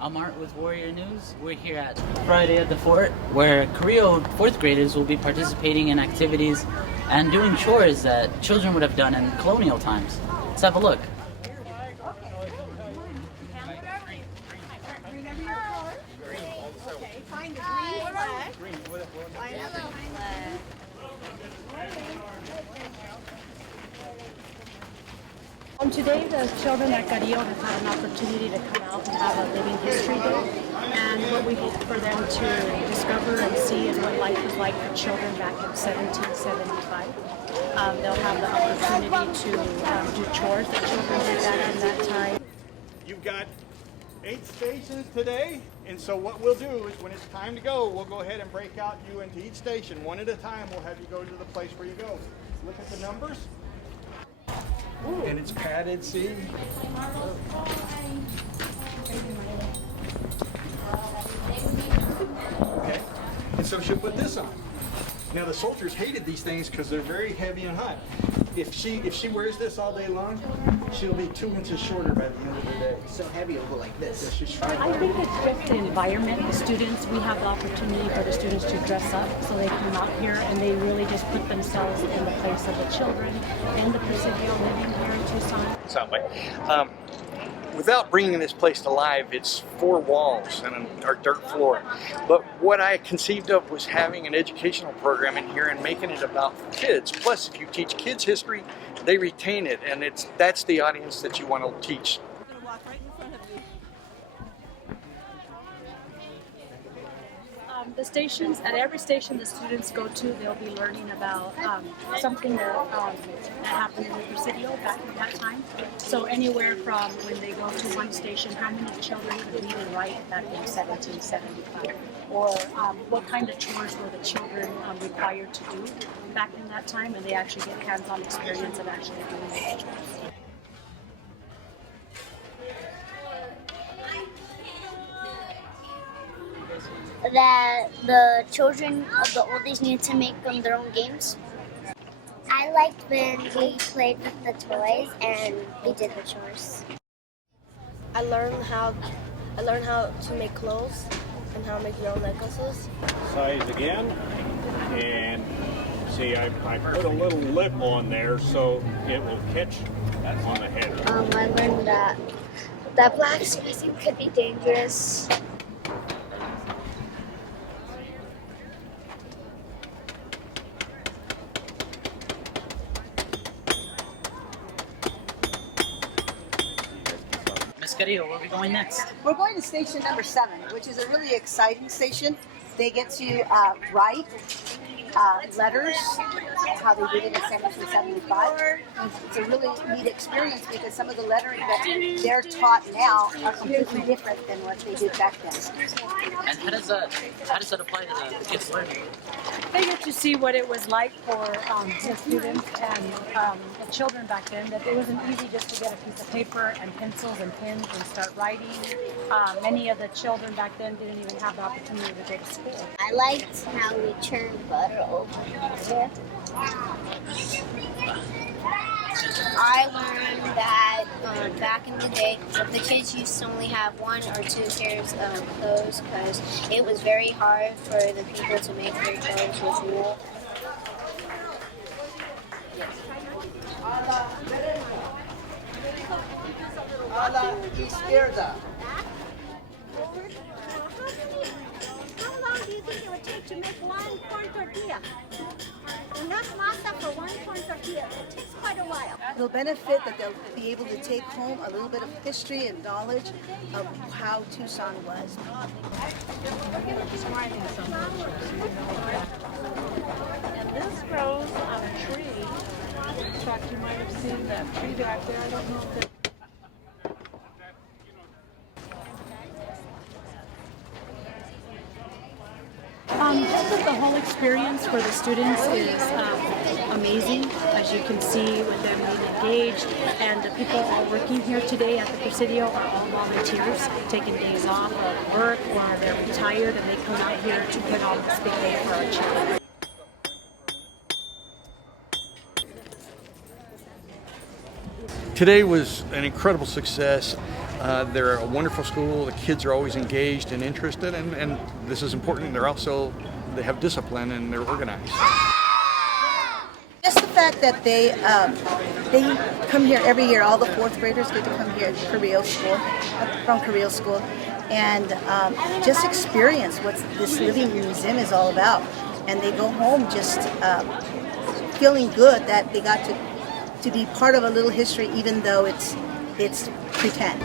I'm Art with Warrior News. We're here at Friday at the Fort, where Carrillo 4th graders will be participating in activities and doing chores that children would have done in colonial times. Let's have a look. Today, the children at Carrillo have had an opportunity to come out and have a living history day, and what we hope for them to discover and see is what life was like for children back in 1775. They'll have the opportunity to do chores that children did back in that time. You've got 8 stations today, and so what we'll do is when it's time to go, we'll go ahead and break out you into each station. One at a time, we'll have you go to the place where you go. Look at the numbers. Ooh. And it's padded, see? Okay, and so she'll put this on. Now the soldiers hated these things because they're very heavy and hot. If she wears this all day long, she'll be 2 inches shorter by the end of the day. So heavy it'll go like this. I think it's just the environment. The students, we have the opportunity for the students to dress up, so they come out here and they really just put themselves in the place of the children in the Presidio living here in Tucson. Without bringing this place to life, it's 4 walls and our dirt floor. But what I conceived of was having an educational program in here and making it about kids. Plus, if you teach kids history, they retain it, and that's the audience that you want to teach. I'm going to walk right in front of you. The stations, at every station the students go to, they'll be learning about something that happened in the Presidio back in that time. So anywhere from when they go to one station, how many children could read and write back in 1775? Or what kind of chores were the children required to do back in that time, and they actually get hands-on experience of actually doing those chores. That the children of the oldies need to make their own games. I liked when we played with the toys and we did the chores. I learned how to make clothes and how to make your own necklaces. Size again, and see I put a little lip on there so it will catch on the header. I learned that blacksmithing could be dangerous. Carrillo, where are we going next? We're going to station number 7, which is a really exciting station. They get to write letters, how they did it in 1775. It's a really neat experience because some of the lettering that they're taught now are completely different than what they did back then. And how does that apply to the kids learning? They get to see what it was like for the students and the children back then, that it wasn't easy just to get a piece of paper and pencils and pens and start writing. Many of the children back then didn't even have the opportunity to go to school. I liked how we churned butter over here. I learned that back in the day, the kids used to only have 1 or 2 pairs of clothes because it was very hard for the people to make their clothes with wool. A la izquierda. How long do you think it would take to make 1 corn tortilla? Enough masa for 1 corn tortilla. It takes quite a while. It'll benefit that they'll be able to take home a little bit of history and knowledge of how Tucson was. And this grows on a tree. In fact, you might have seen that tree back there. I don't know if it... Just the whole experience for the students is amazing, as you can see with them being engaged, and the people all working here today at the Presidio are all volunteers, taking days off of work or they're retired and they come out here to put on this big day for our children. Today was an incredible success. They're a wonderful school. The kids are always engaged and interested, and this is important. They have discipline and they're organized. Just the fact that they come here every year. All the fourth graders get to come here to Carrillo School, from Carrillo School, and just experience what this living museum is all about. And they go home just feeling good that they got to be part of a little history, even though it's pretend.